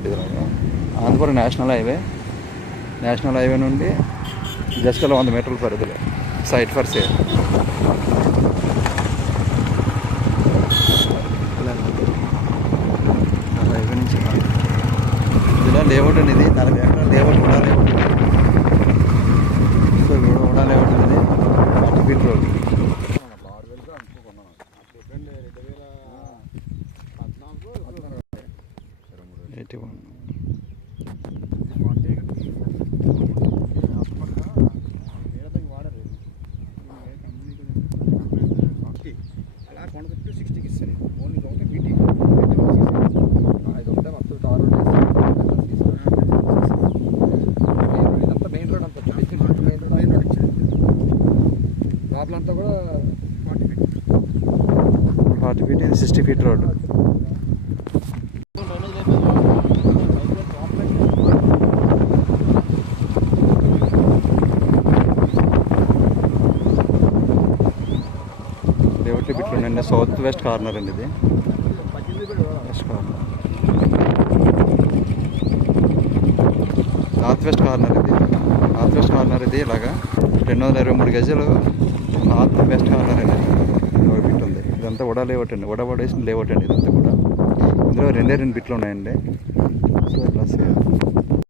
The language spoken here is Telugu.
ఇది Andhrapuram national highway national highway నుండి జస్ట్ అలా వంద మీటర్ల పరిధిలో సైట్ ఫర్ సేల్. హైవే నుంచి ఇలా లేఅవుట్ అనేది నలభై ఎకరాల లేఅవుట్ కూడా లేఅవుట్ సో కూడా కూడా లేఅవుట్ అనేది forty feet road eighty one అలా కొండ చుట్టూ సిక్స్టీకి ఇస్తారు ఓన్లీ ఒకటే బీటీ ఇది ఉంటే మొత్తం తారు ఇదంతా మెయిన్ రోడ్ అంతా మెయిన్ రోడ్ మెయిన్ రోడ్ ఇచ్చారు లోపలంతా కూడా forty feet feet sixty feet road. లేఅవుట్లు బిట్లు సౌత్ వెస్ట్ కార్నర్ అండి ఇది. West corner north west corner ఇది. నార్త్ వెస్ట్ కార్నర్ ఇది ఇలాగా. రెండు వందల ఇరవై మూడు గజలు నార్త్ వెస్ట్ కార్నర్ అండి ఒక బిట్ ఉంది ఇదంతా వడ లేఅవుట్ అండి. వడ పడేసిన లేఅవుట్ అండి ఇదంతా కూడా. ఇందులో రెండే రెండు బిట్లు ఉన్నాయండి. So plus